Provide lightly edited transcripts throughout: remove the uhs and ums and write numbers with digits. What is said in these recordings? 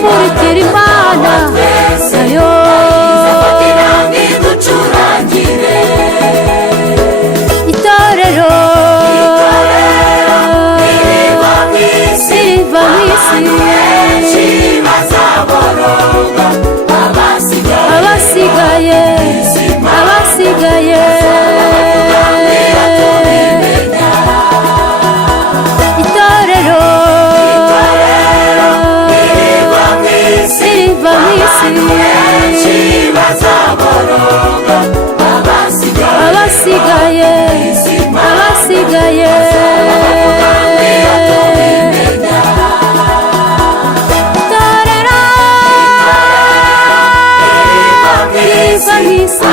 kumurikira Imana nayo itorero riva mw'isi abasigaye itorero riva mw'isi abasigaye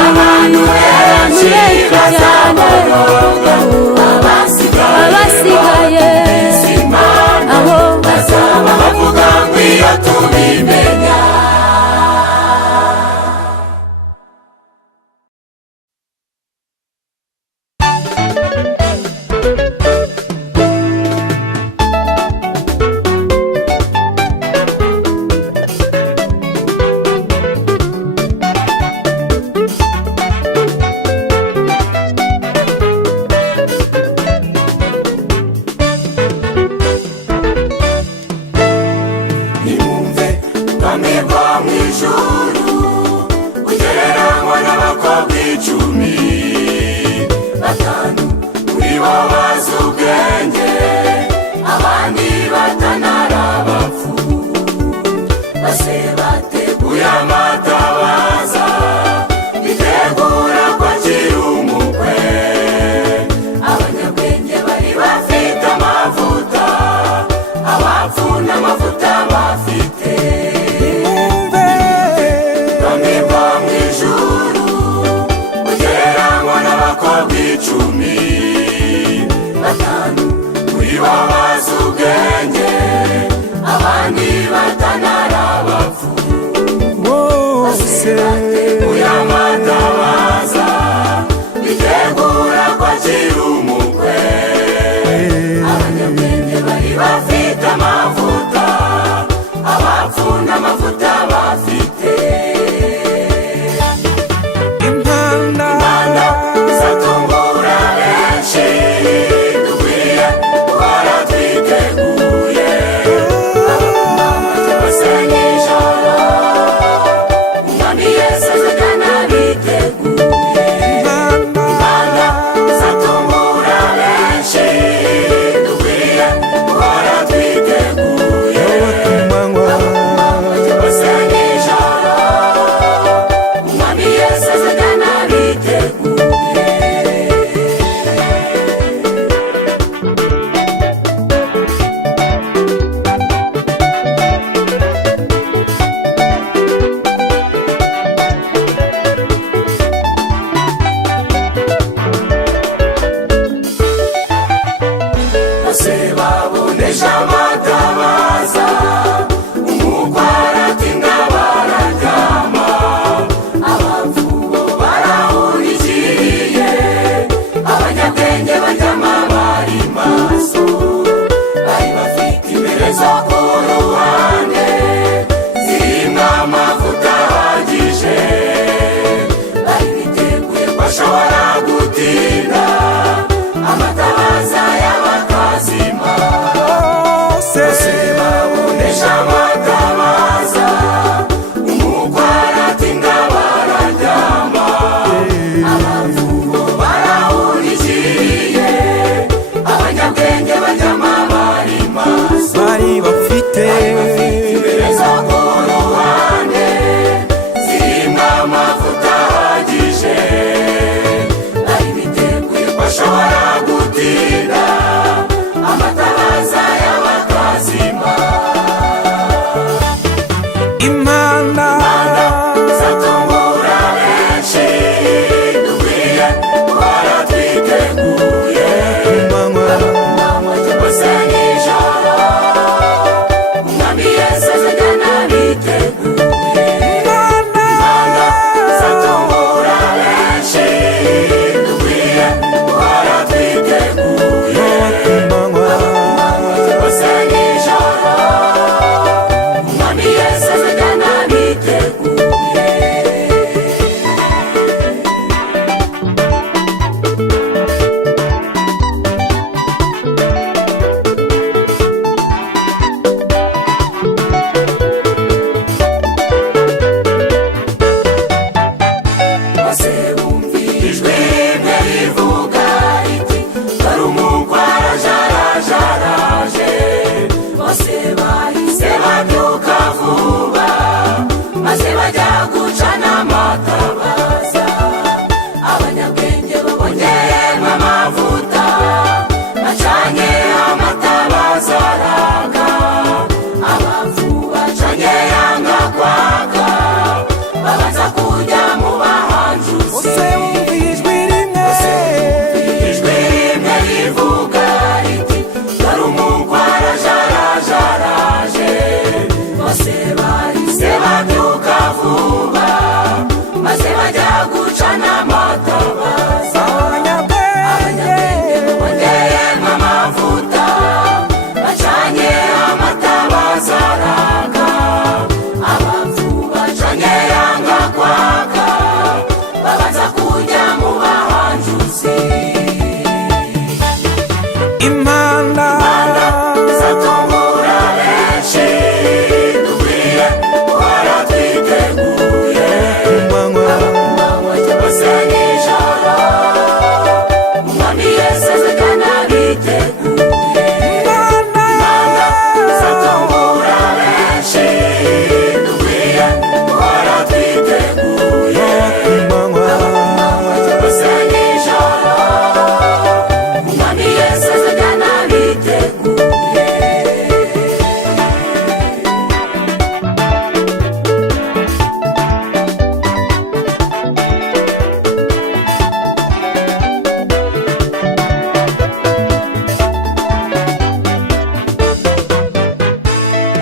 abantu benshi bazaboroga abasigaye abo bazaba bavuga ngo iyo tubimenya.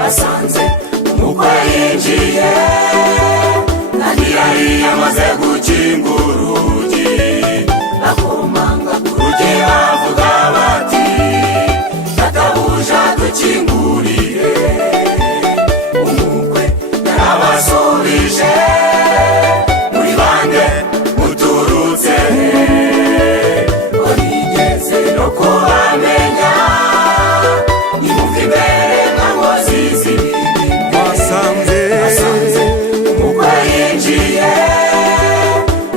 basanze umukwe yinjiye kandi yari yamaze gukingura urugi. Bakomanga ku rugi bavuga bati databuja dukingurire. Umukwe yarabasubije muri bande muturutse ngo nigeze no kubamenya. Nimumve imbere nka nkozi z'ibibi. Basanze umukwe yinjiye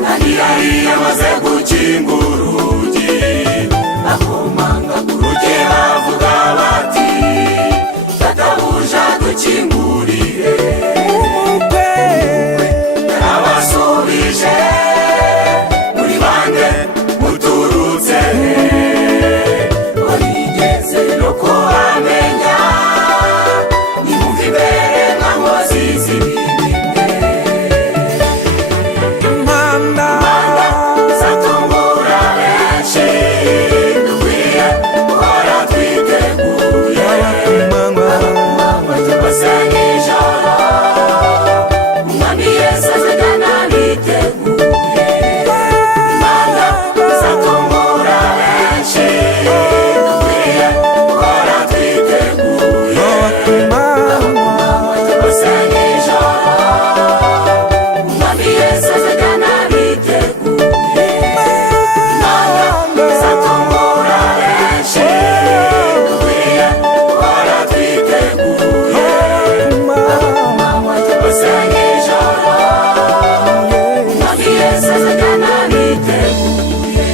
kandi yari yamaze gukingura urugi. Bakomanga ku rugi bavuga bati databuja dukingurire. Umukwe yarabasubije muri bande muturutse ngo nigeze no kubamenya. Nimumve imbere nka nkozi z'ibibi. Impanda zatungura benshi dukwiye guhora twiteguye. Bose nijoro umwami Yesu azajyana biteguye. Impanda zatungura benshi dukwiye guhora twiteguye. Bose nijoro umwami Yesu azajyana biteguye. Impanda zatungura benshi dukwiye guhora twiteguye. Bose nijoro umwami Yesu azajyana biteguye.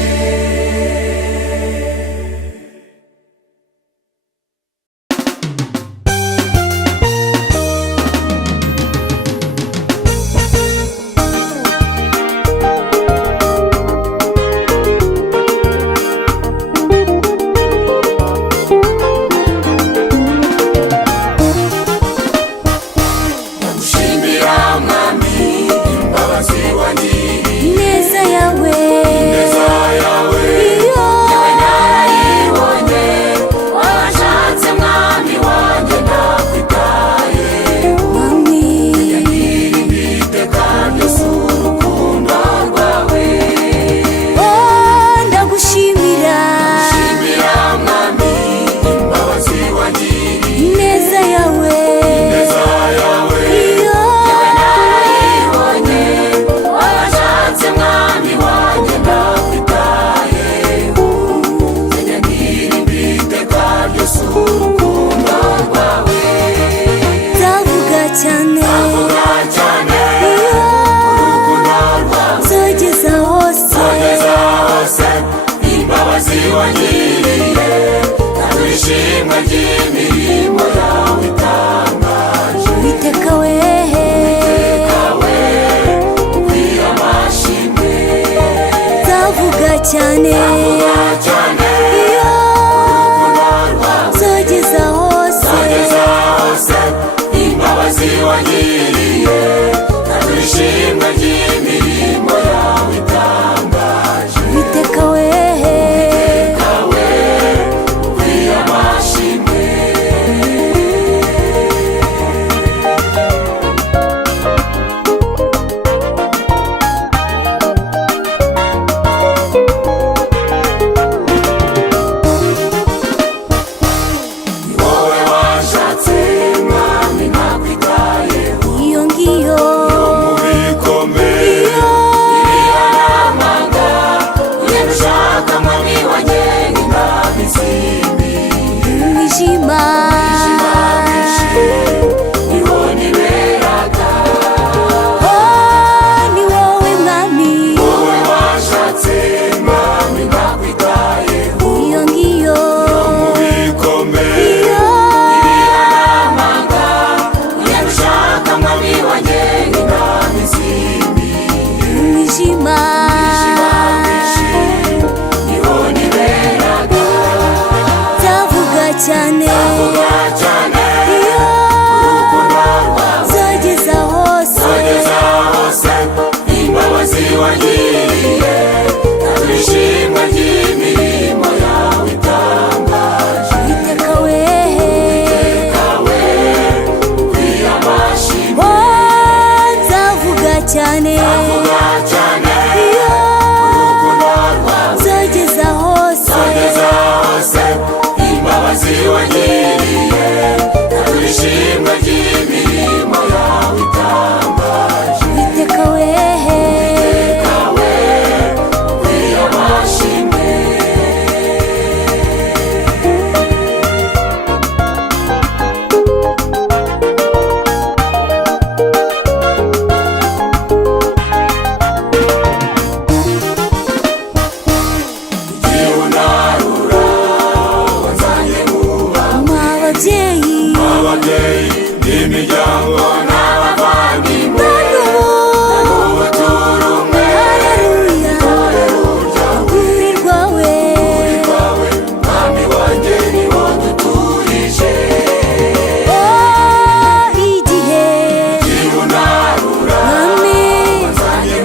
Ndagushimira mwami imbabazi wangiriye. Ineza yawe yewe narayibonye. Washatse mwami wanjye ndakwitaye. Yangiriye iteka ryose urukundo rwawe. Ndagushimira mwami imbabazi wangiriye. ineza yawe yewe narayibonye. Washatse mwami wanjye ndakwitaye. Yangiriye iteka ryose urukundo rwawe. nzavuga cyane Vuga cyane urukundo rwawe. nzogeza hose Kugeza hose imbabazi wangiriye. Kandi ishimwe ry'imirimo yawe itangaje. Uwiteka wehe Kawe ukwiye amashimwe. nzavuga cyane Vuga cyane urukundo rwawe. nzogeza hose Kugeza hose imbabazi wangiriye. Kandi ishimwe ry'imirimo yawe itangaje. Uwiteka wehe Kawe ukwiye amashimwe. imiryango n'abavandimwe n'ubu turi umwe haleluya urwuri rwawe mwami wanjye niwo duturije igihe unarura mwami nzanye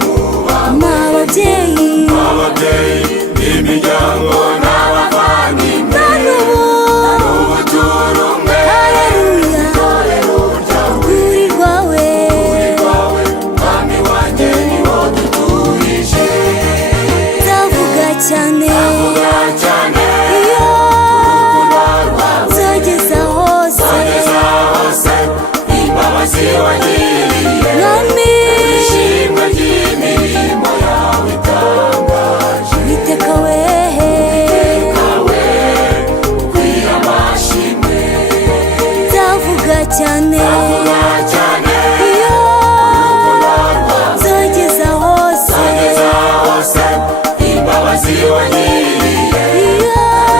ababyeyi imiryango n'abavandimwe n'ubu turi umwe haleluya urwuri rwawe mwami wanjye niwo duturije nzavuga cyane cyane iyo nzogeza hose hose imbabazi wagiriye mwami ishimwe ry'imirimo yawe itangaje iteka wehe kawe ukwiye amashimwe nzavuga cyane cyane iyo nzogeza hose hose imbabazi wagiriye iyo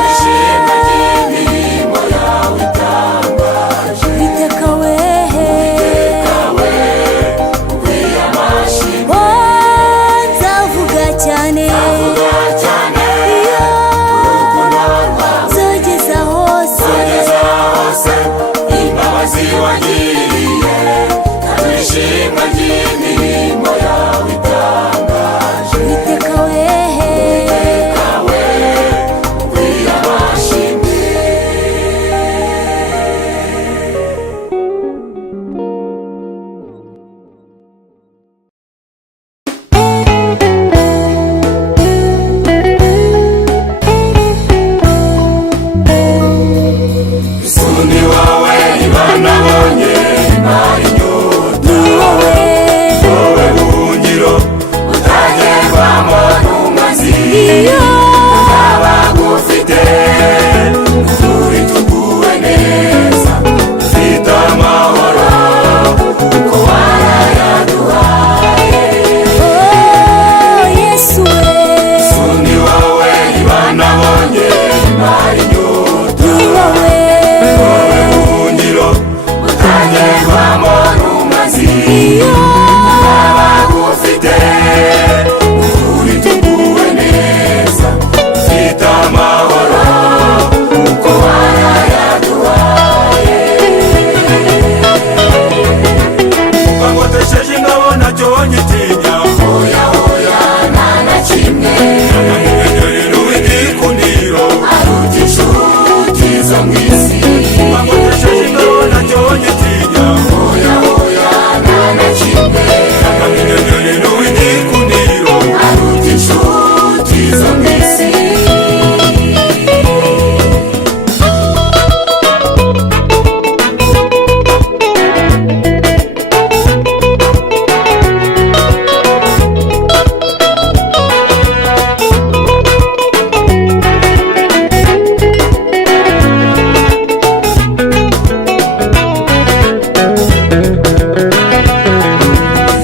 ishimwe ry'imirimo yawe itangaje iteka wehe kawe ukwiye amashimwe nzavuga cyane cyane iyo nzogeza hose hose imbabazi wagiriye ishimwe ry'imirimo yawe itangaje iteka wehe kawe ukwiye amashimwe isuni wawe ibanabonye imari inyota ni wowe wowe buhungiro utagerwamo n'umwanzi iyo abagufite turi tuguwe neza dufite amahoro kuko warayaduhaye yesu we isuni wawe ibanabonye imari inyota ni wowe wowe buhungiro utagerwamo n'umwanzi iyo abagufite turi tuguwe neza dufite amahoro kuko warayaduhaye bangotesheje ingabo nacyo nyitinya hoya hoya nta na kimwe n'uw'igikundiro aruta inshuti zo mu isi bangotesheje ingabo nacyo nyitinya hoya hoya nta na kimwe n'uw'igikundiro aruta inshuti zo mu isi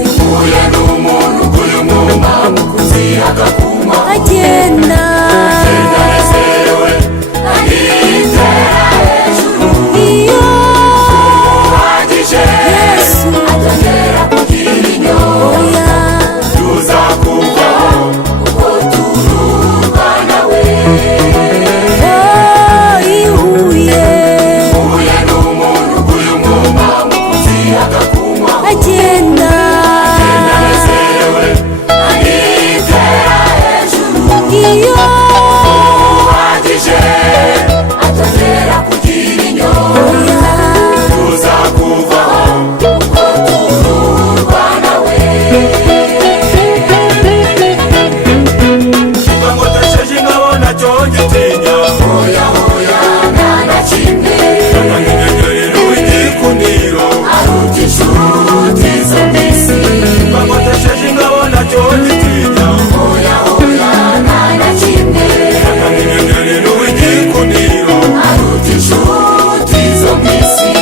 uhuye n'umuntu uguye umwuma mukunzi agakunywa agenda anezerewe anitera hejuru iyo uhagije yesu atongera kugira inyota oya tuzakuvaho kuko tururwa nawe ihuye uhuye n'umuntu uguye umwuma mukunzi agakunywa agenda anezerewe anitera hejuru iyo uhagije atongera kugira inyota oya tuzakuvaho kuko tururwa nawe bangotesheje ingabo nacyo ngitinya hoya hoya nta na kimwe n'uw'igikundiro aruta inshuti zo mu isi bangotesheje ingabo nacyo ngitinya hoya hoya nta na kimwe n'uw'igikundiro aruta inshuti zo mu isi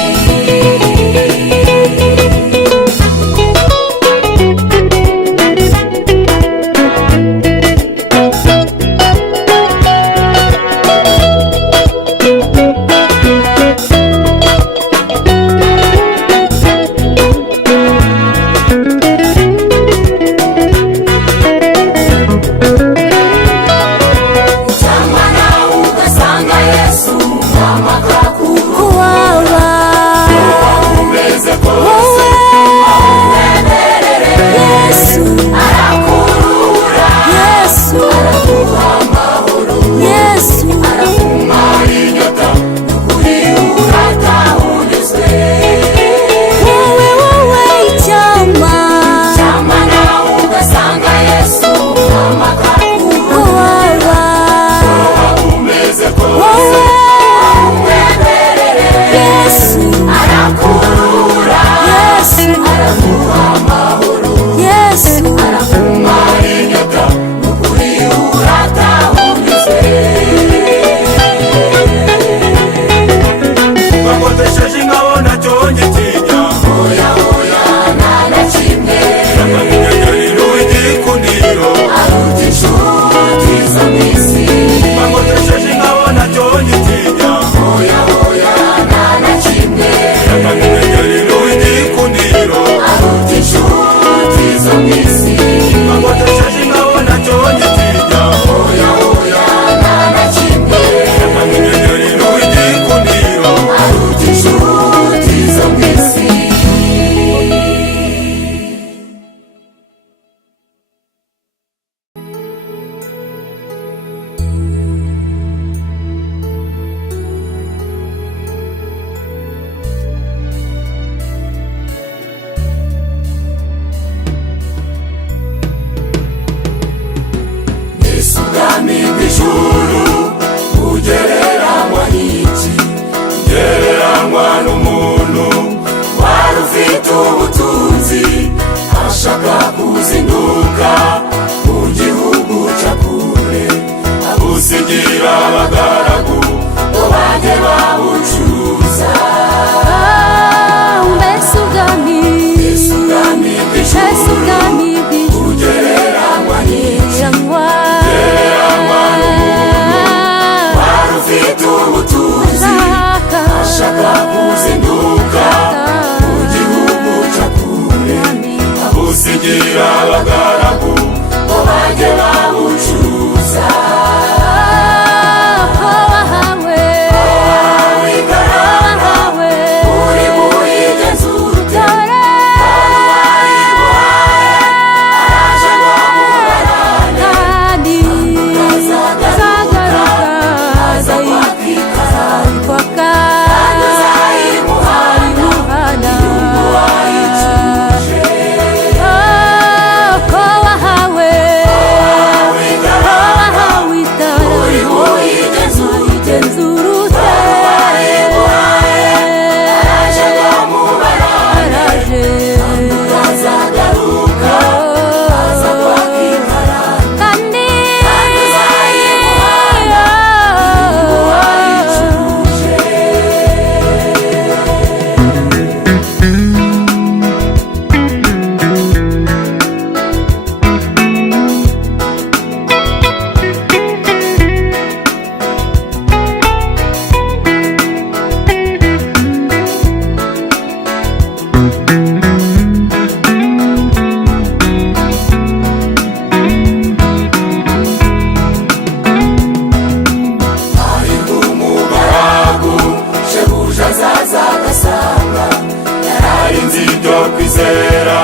kwizera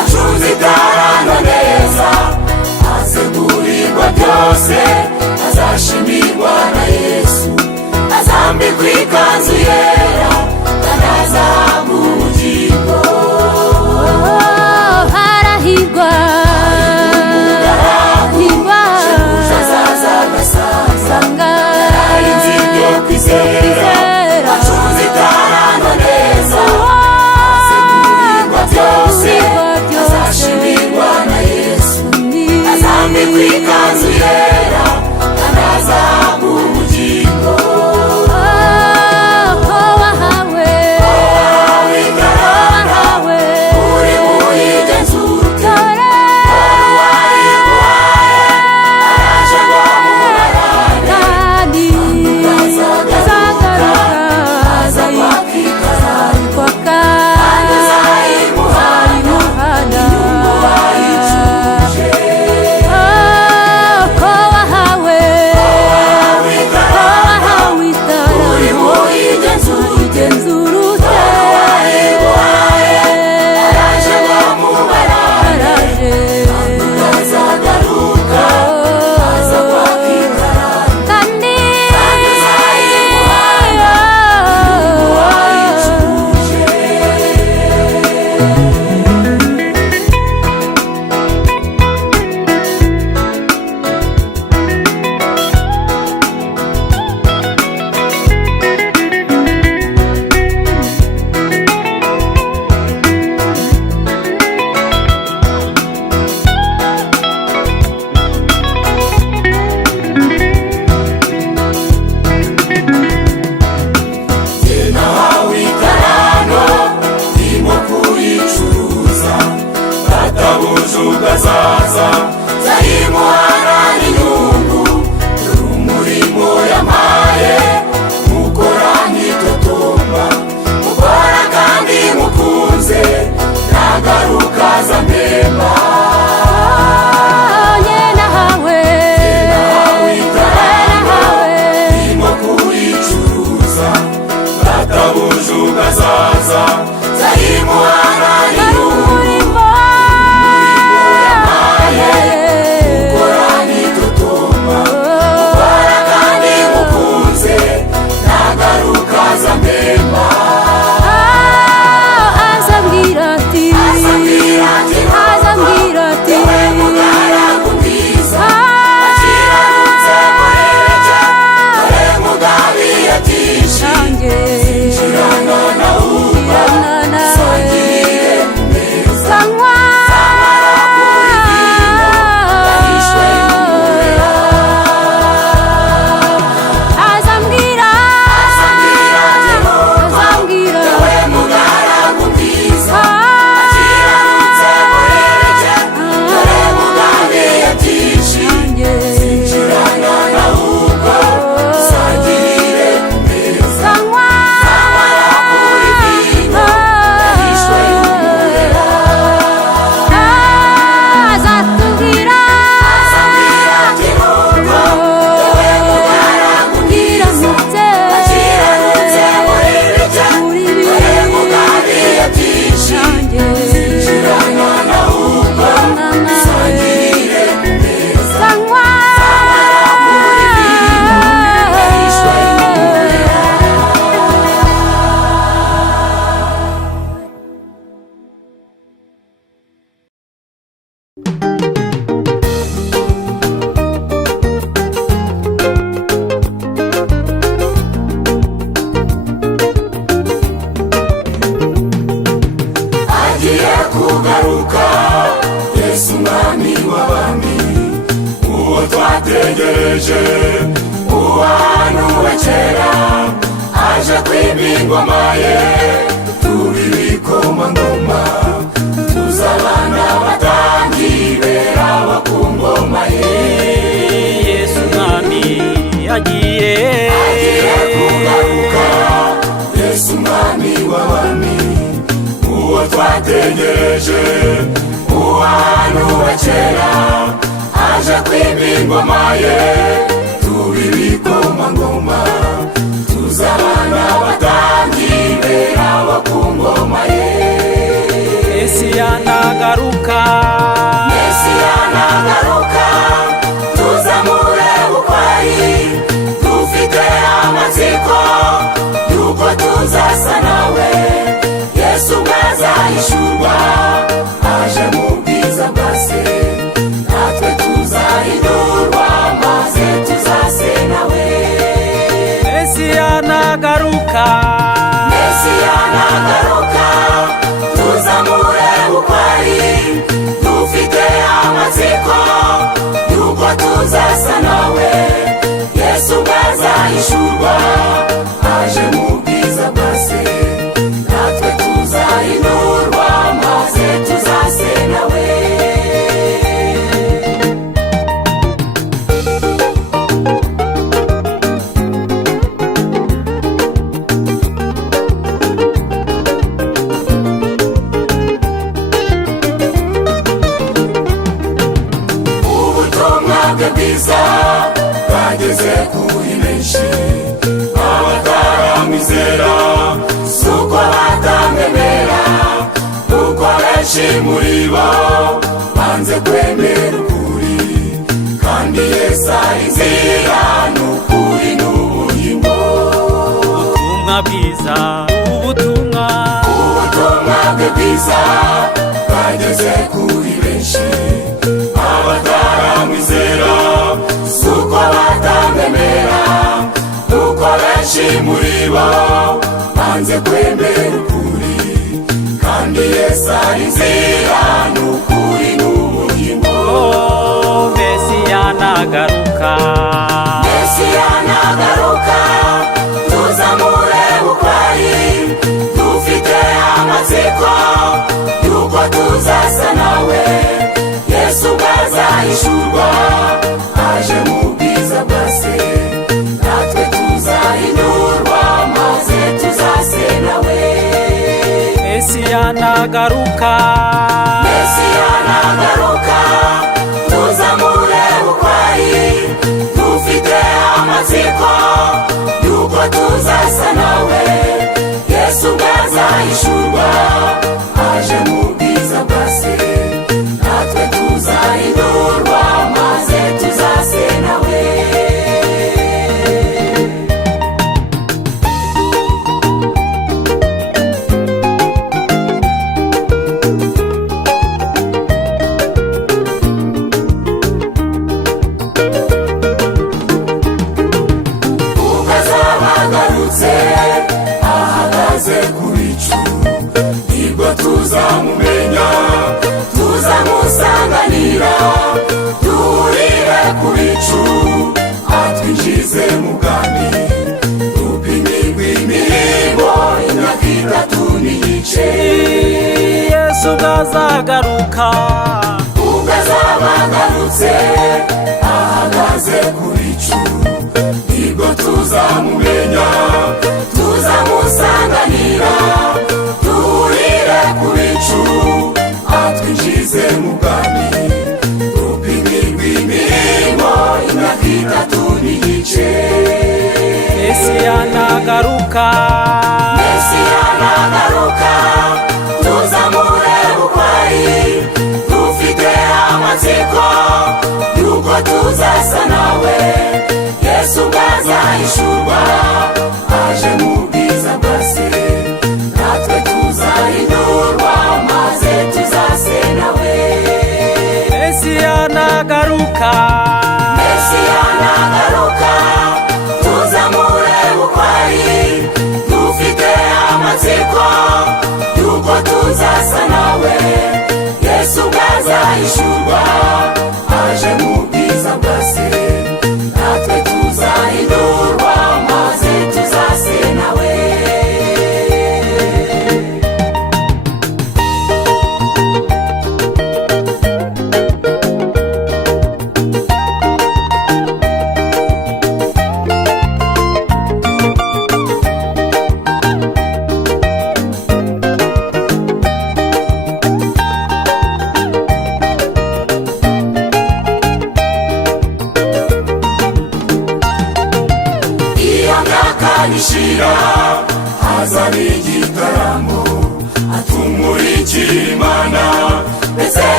acuze itarano neza, azegurirwa byose, azashimirwa na Yesu, azambikwa ikanzu yera, kandi azahabwa ubugingo. Harahirwa shebuja azaza agasanga yarinze ibyo kwizera acuze itarano neza, byose azashimirwa na Yesu, azambikwa ikanzu yera, kandi azahabwa ubugingo. wahawe igarana uri buyigenzure ute, uwayiguhaye araje ngo amubarane, azagaruka aza kwaka ikararo, kandi azayimuhana inyungu wayicuje. wahawe igarana uri buyigenzure ute, uwayiguhaye araje ngo amubarane, azagaruka aza kwaka ikararo, kandi azayimuhana inyungu wayicuje. Nahawe ikarano ndimo kuyicuruza, databuja ugazaza nzayimuhana n'inyungu, dore umurimo yampaye mukora ntitotomba, mukora kandi mukunze, nagaruka aza mpemba. nahawe ikarano ndimo kuyicuruza, databuja ugazaza nzayimuhana n'inyungu, yampaye mukora ntitotomba, mukora kandi mukunze, nagaruka aza mpemba. azambwira ati wowe mugaragu mwiza, wakiranutse muhereje, dore mugabiye byinshi, nanjye kirana na uba sangirire ku meza, sanywa kuri vino yahishwe y'umurera. azambwira wowe mugaragu mwiza, wakiranutse muhereje, dore mugabiye byinshi, kirana na uba sangirire ku meza, sanywa kuri vino yahishwe y'umurera. azatubwira wowe mugaragu mwiza, wakiranutse muhereje, dore mugabiye byinshi, kirana na uba sangirire ku meza, sanywa kuri vino yahishwe y'umurera. agiye kugaruka Yesu umwami w'abami, uwo twategereje, uwahanuwe kera, aje kwima ingoma ye, turi ibikomangoma, tuzabana abatambyi bera bo ku ngoma ye. Yesu mwami agiye agiye kugaruka Yesu umwami w'abami, uwo twategereje uwahanuwe kera aje kwima ingoma ye, tuba ibikomangoma tuzabana abatambyi bera bo ku ngoma ye. Mesiya nagaruka, Mesiya nagaruka, tuzamure bukwari, dufite amatsiko yuko tuzasa nawe. Yesu azahishurwa aje mu bwiza bwa se, natwe tuzahindurwa maze tuzase nawe. Mesiya nagaruka, Mesiya nagaruka, tuzamure bukwari, dufite amatsiko yuko tuzasa nawe. Yesu azahishurwa aje mu bwiza bwa se, natwe tuzahindurwa maze tuzase nawe. Ubutumwa bwe bwiza bwageze kuri benshi, abataramwizera suko batamwemera, kuko benshi muri bo banze kwemera ukuri, kandi Yesu ari inzira n'ukuri n'ubugingo. ubutumwa bwiza, ubutumwa bwe bwiza bwageze kuri benshi, abataramwizera suko batamwemera, kuko benshi muri bo banze kwemera ukuri, kandi Yesu ari inzira n'ukuri n'ubugingo. Mesiya nagaruka, Mesiya nagaruka, tuzamure bukwari, dufite amatsiko yuko tuzasa nawe. Yesu azahishurwa aje mu bwiza bwa se, natwe tuzahindurwa maze tuzase nawe. Mesiya nagaruka, Mesiya nagaruka, tuzamure bukwari, dufite amatsiko yuko tuzasa nawe. Yesu azahishurwa aje mu bwiza bwa se, natwe tuzahindurwa maze tuzase nawe. Ubwo azaba agarutse ahagaze ku bicu, nibwo tuzamumenya, tuzamusanganira, duhurire ku bicu, atwinjize mu bwami, dupimirwe imirimo imyaka 3 n'igice. Yesu azagaruka, Ubwo azaba agarutse ahagaze ku bicu, nibwo tuzamumenya, tuzamusanganira, duhurire ku bicu, atwinjize mu bwami, dupimirwe imirimo imyaka 3 n'igice. Mesiya nagaruka, Mesiya nagaruka, tuzamure bukwari, dufite amatsiko yuko tuzasa nawe. Yesu azahishurwa aje mu bwiza bwa se, natwe tuzahindurwa maze tuzase nawe. Mesiya nagaruka, Mesiya nagaruka, tuzamure bukwari, dufite amatsiko yuko tuzasa nawe. Yesu azahishurwa aje mu bwiza bwa se,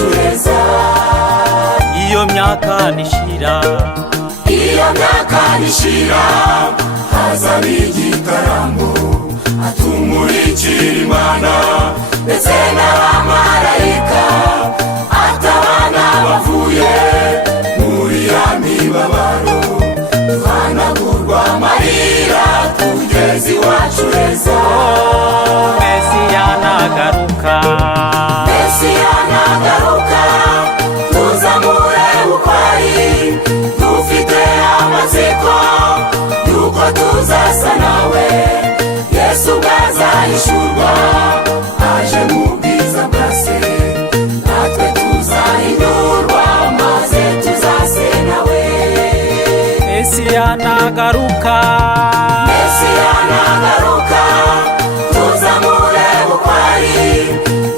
iwacu heza. iyo myaka nishira, iyo myaka nishira, hazaba igitaramo, atumurikira Imana ndetse n'abamarayika, atabana bavuye muri ya mibabaro, tuhanagurwa amarira tugeze iwacu heza. Mesiya nagaruka, Mesiya nagaruka, tuzamure ukwari, dufite amatsiko yuko tuzasa nawe. Yesu bwazahishurwa aje mu bwiza bwa se, natwe tuzahindurwa maze tuzase nawe. Mesiya nagaruka, Mesiya nagaruka, tuzamure ukwari,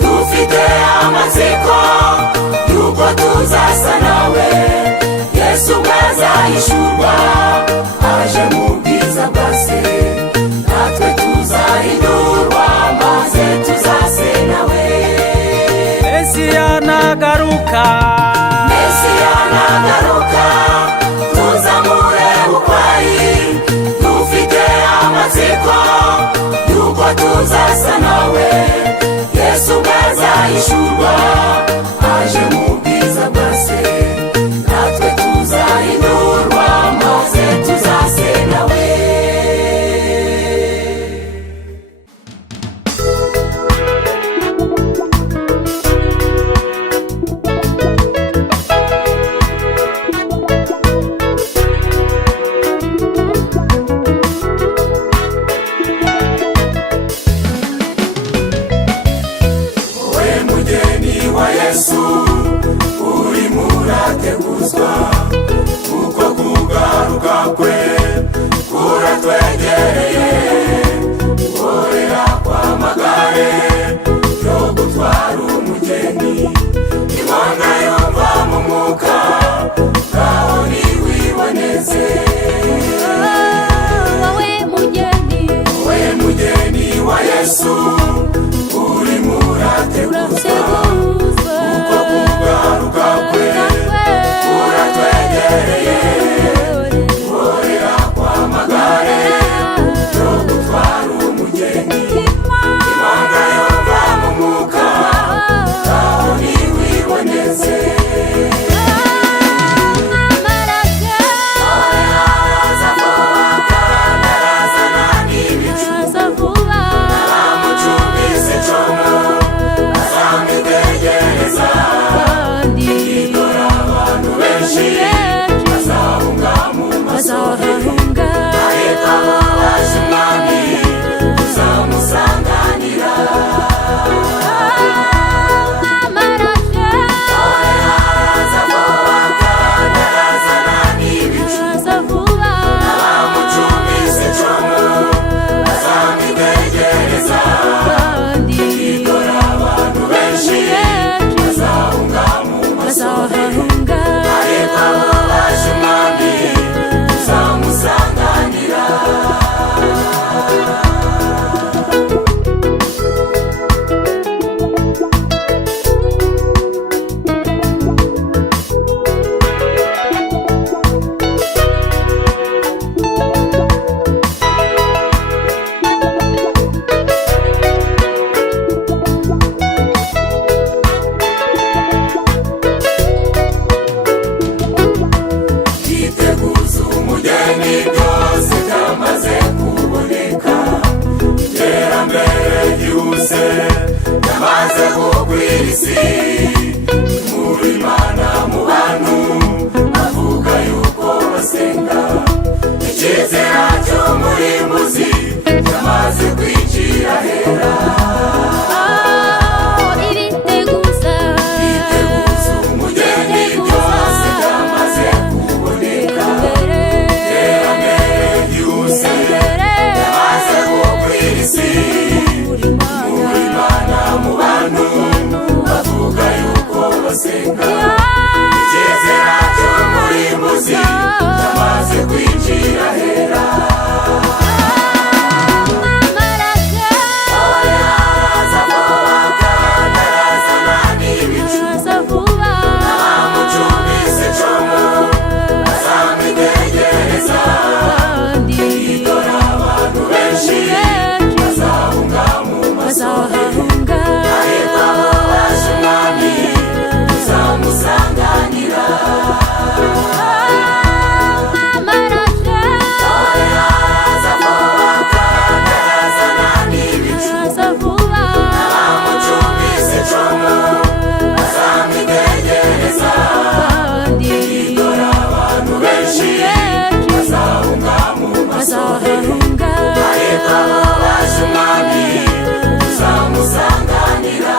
dufite amatsiko yuko tuzasa nawe. Yesu bwazahishurwa aje mu bwiza bwa se, natwe tuzahindurwa maze tuzase nawe. Mesiya nagaruka, Mesiya nagaruka, tuzamure ukwari, dufite amatsiko yuko tuzasa nawe. Yesu bwazahishurwa aje mu bwiza bwa se, natwe tuzahindurwa maze tuzase nawe. Wowe mugeni wa Yesu, urimo urateguzwa, kuko kugaruka kwe kuratwegereye. Gorera kw'amagare yo gutwara umugeni, imana yumva mu mwuka, ngaho niwiboneze. wowe mugeni Wowe mugeni wa Yesu, urimo urateguzwa, urateguzwa, kuko kugaruka kwe kuratwegereye. Gorera kw'amagare yo gutwara umugeni, imana yumva mu mwuka, ngaho niwiboneze. Araza vuba kandi arazana n'ibicu, amucumbise como azamwitegereza. Dore abantu benshi bazahunga mu masohero, ariko abo baje umwami tuzamusanganira. Araza vuba kandi arazana n'ibicu, amucumbise como azamwitegereza. Dore abantu benshi bazahunga mu masohero, ariko abo baje umwami tuzamusanganira. Yiteguza umugeni, byose byamaze kuboneka. Iterambere ryihuse ryamaze kugwira isi, muri Imana mu bantu bavuga yuko basenga. Icyizere cy'umurimbuzi cyamaze kwinjira hera. Yiteguza umugeni, byose byamaze kuboneka. Iterambere ryihuse ryamaze kugwira isi, muri Imana mu bantu bavuga yuko bazahunga ariko baje umwami tuzamusanganira.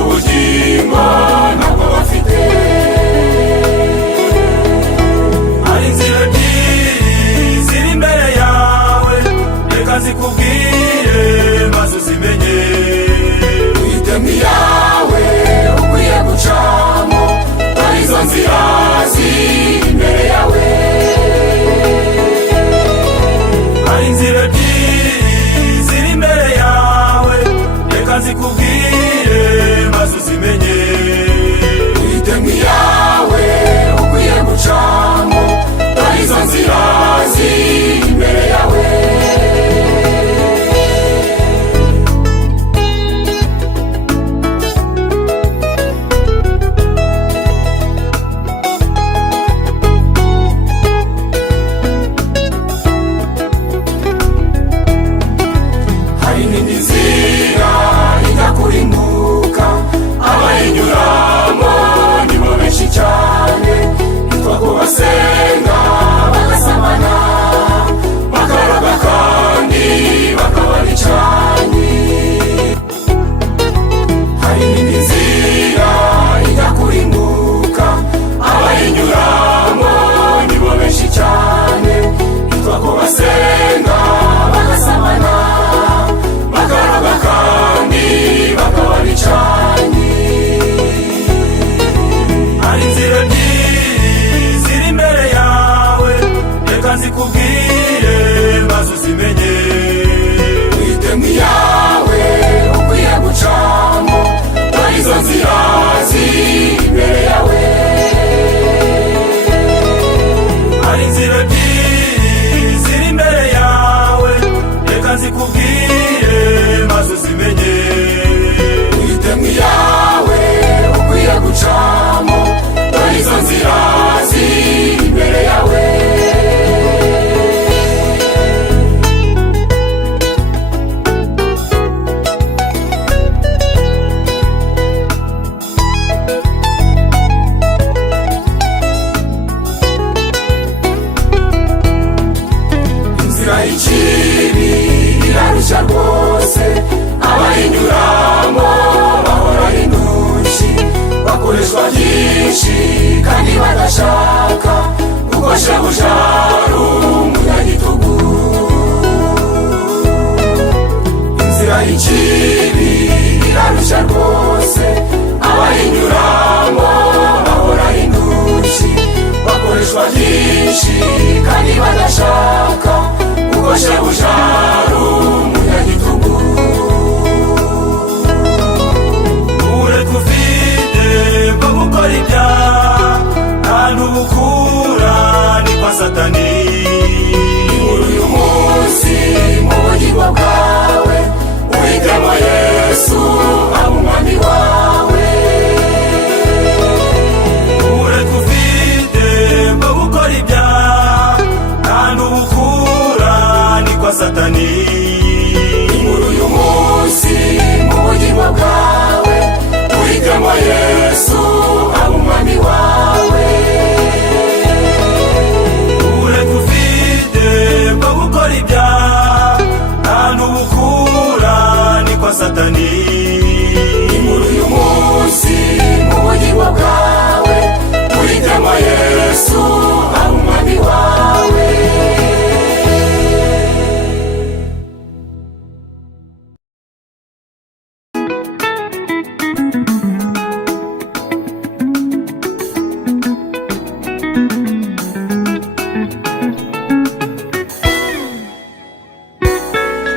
ubugingo ntabwo bafite inzira ijya kurimbuka, abayinyuramo nibo benshi cyane. Hitwa ko basenga bagasamana, bakaraga kandi bakaba bicanye. Hari n'indi nzira ijya kurimbuka, abayinyuramo nibo benshi cyane. Hitwa ko basenga bagasamana, bakaraga kandi bakaba bicanye. Hari inzira ebyiri ziri imbere yawe, reka nzikubwire maze uzimenye. Uhitemo iyawe ukwiye gucamo, dore izo nzira ziri imbere yawe. Hari inzira ebyiri ziri imbere yawe, reka nzikubwire maze uzimenye. Uhitemo iyawe ukwiye gucamo, dore izo nzira ziri imbere yawe. Inzira y'ikibi irarushya rwose, abayinyuramo bahora indushyi, bakoreshwa byinshi kandi badashaka, kuko shebuja ari umunyagitugu. Inzira y'ikibi irarushya rwose, abayinyuramo bahora indushyi, bakoreshwa byinshi kandi badashaka, kuko shebuja ari umunyagitugu. Uburetwa ufite bwo gukora ibyaha nta n'ubukura ni kwa Satani. Inkuru uyu munsi mu bugingo bwawe, uhitemo Yesu aba umwami wawe. Uburetwa ufite bwo gukora ibyaha nta n'ubukura ni kwa Satani. Inkuru uyu munsi mu bugingo bwawe, uhitemo Yesu aba umwami wawe. Uburetwa ufite bwo gukora ibyaha nta n'ubukura ni kwa Satani. Inkuru uyu munsi mu bugingo bwawe, uhitemo Yesu aba umwami wawe.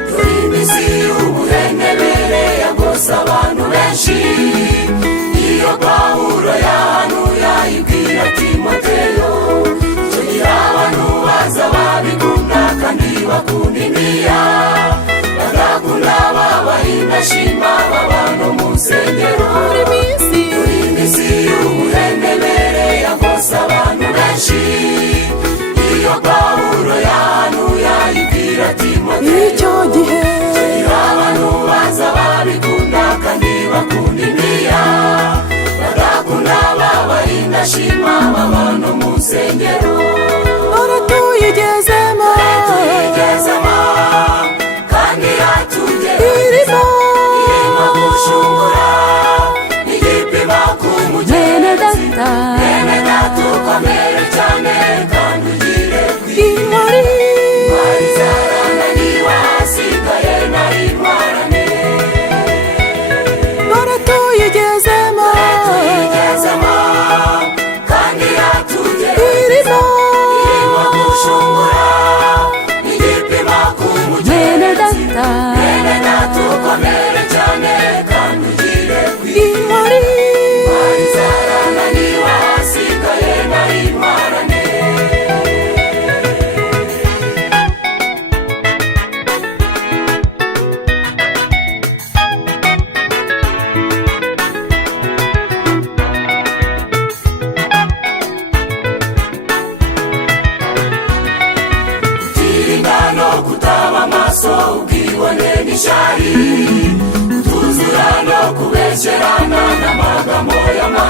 Dore iminsi y'ubuhenebere yagose abantu benshi, iyo Pawulo yahanuye ayibwira Timoteyo. Icyo gihe abantu baza babikunda kandi bakunda imiya, bagakunda b'abahindashima baba no mu nsengero. Dore iminsi y'ubuhenebere yagose abantu benshi, iyo Pawulo yahanuye ayibwira Timoteyo. icyo gihe abantu baza babikunda kandi bakunda imiya, bagakunda b'abahindashima baba no mu nsengero. none tuyigezemo kandi yatugera irimo gushungura n'igipimo ku bene mugenzi. data Bene data ukomere cyane kandi ugire intwari kwari zarananiwe, hasigaye nayo intwarane. none tuyigezemo kandi yatugera irimo gushungura n'igipimo ku bene mugenzi. data Bene data ukomere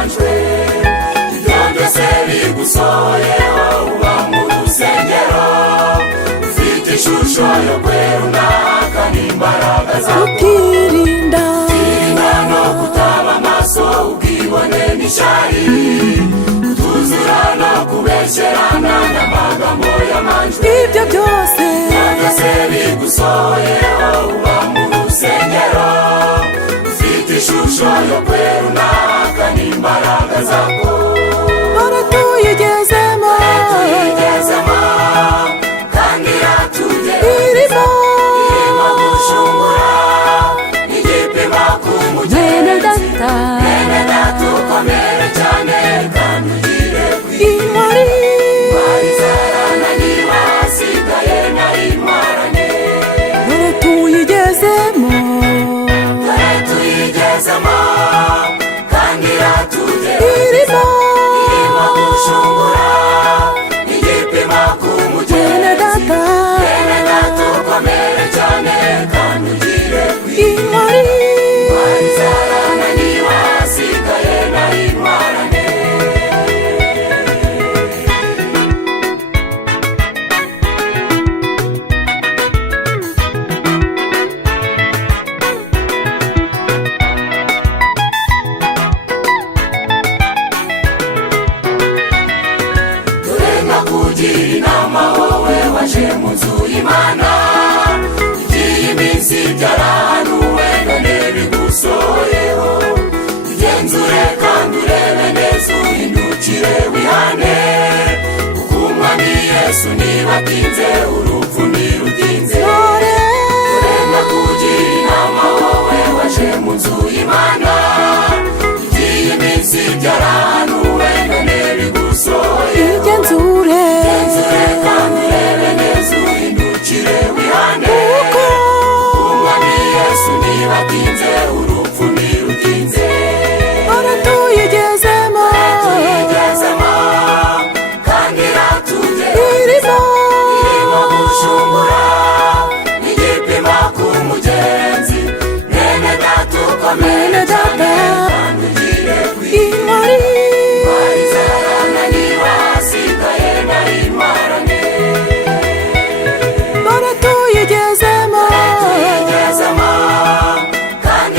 yamanjwe. Ibyo byose bigusohoyeho uba mu rusengero, ufite ishusho yo kwerunaka n'imbaraga zawe. ukirinda Kwirinda no kutaba maso, ubwibone n'ishyari, kutuzura no kubesherana n'amagambo yamanjwe. ibyo byose byose bigusohoyeho uba mu rusengero, ufite ishusho yo kwerunaka n'imbaraga zako. dore tuyigezemo Tuyigezemo kandi iratugera, irimo irimo gushungura igipimo ku mwene mugenzi. data Mwene data ukomere cyane kandi ugire intwari kwizerana, niba hasigaye nayintwarane. dore tuyigezemo Dore tuyigezemo kandi iratugera, irimo irimo gushungura igipimo ku mwene mugenzi. data Mwene data ukomere cyane kandi ugire intwari kwizerana, niba hasigaye nayintwarane. Turenga kugira inama wowe waje mu nzu y'Imana, igiye iminsi byarahanuwe none bigusohoyeho. Igenzure kandi urebe neza, uhindukire wihane, kuko umwami Yesu niba atinze urupfu ntirutinze. dore Turenga kugira inama wowe waje mu nzu y'Imana, igiye iminsi byarahanuwe none bigusohoyeho. igenzure Igenzure kandi urebe neza, uhindukire wihane, kuko umwami Yesu niba atinze urupfu ntirutinze. dore tuyigezemo Tuyigezemo kandi iratugera, irimo irimo gushungura igipimo ku mugenzi. Mwene data ukomere cyane kandi ugire intwari kwizerana, niba hasigaye nayintwarane. dore tuyigezemo Tuyigezemo kandi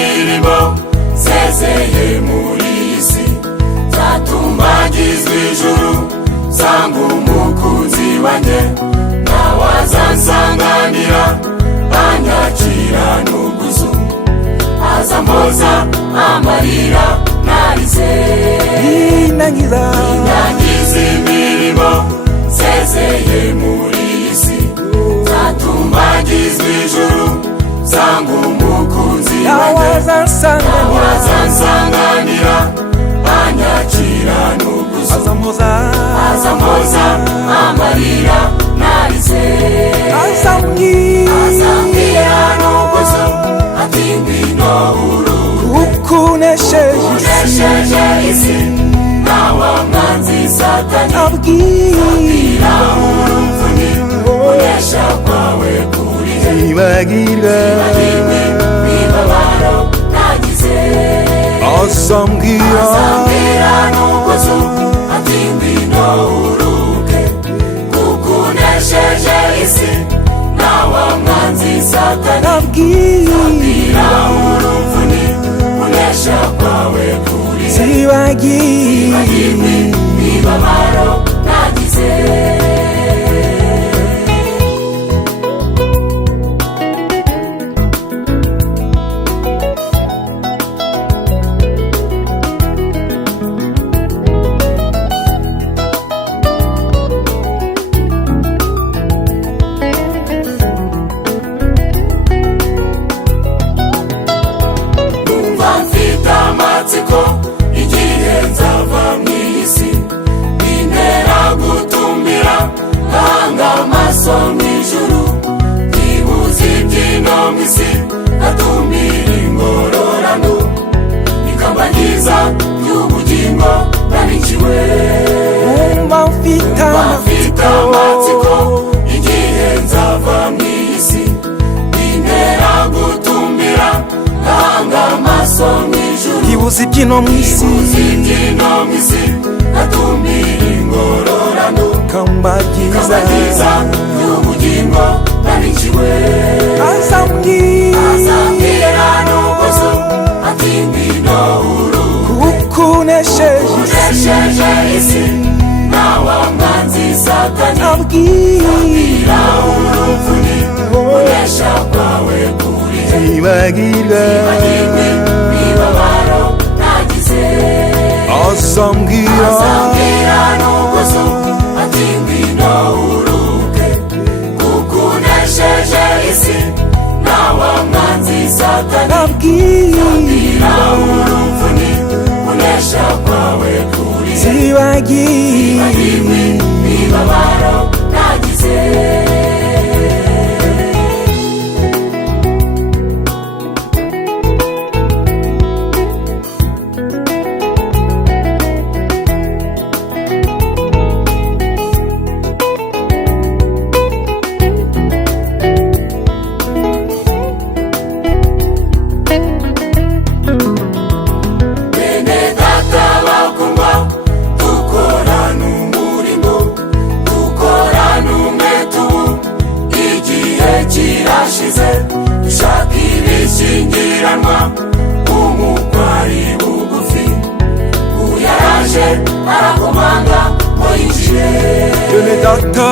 imirimo sezeye muri iyi si, nzatumbagizwa ijuru nsanga umukunzi wanjye, nawe azansanganira anyakira n'ubwuzu, azampoza amarira narize. inangiza imirimo sezeye muri iyi si, nzatumbagizwa ijuru nsanga umukunzi wanjye, nawe azansanganira anyakira n'ubwuzu, azampoza amarira narize. azambwira n'ubwuzu ati ngwino ukunesheje isi, nawe mwanzi satani, abwira urumvuni kunesha kwawe kurihe, ibagirwa imibabaro nagize. azambwira n'ubwuzu ati ngwino uruke, kuko unesheje isi, nawe mwanzi satani, abwira urumvuni kunesha kwawe kurihe, ibagirwe imibabaro nagize. Numva mfite amatsiko igihe nzava mw'iyi si, bintera gutumbira ngahanga amaso mw'ijuru, nkibuza iby'ino mw'isi ngatumbira ingororano, ikamba ryiza ry'ubugingo nabiciwe. umva mfite amatsiko igihe nzava mw'iyi si, bintera gutumbira ngahanga amaso mw'ijuru, ibuze ibyino mw'isi iby'ino mw'isi ngatumbira ingororano, kamba ikamba ryiza ry'ubugingo nabiciwe. azambwira n'ubwuzu ati ngwino ukunesheje isi, nawe mwanzi satani, abwira urumvuni kunesha kwawe kurihe, ibagirwa imibabaro nagize. azambwira n'ubwuzu ati ngwino uruke, kuko unesheje isi, nawe mwanzi satani, abwira urumvuni kunesha kwawe kurihe, ibagirwe imibabaro nagize. Bene data bakundwa, dukorana umurimo, dukorana umwete ubu, igihe kirashize, dushaka ibishyingiranwa, umukwari bugufi, uyaraje arakomanga ngo yinjire. bene data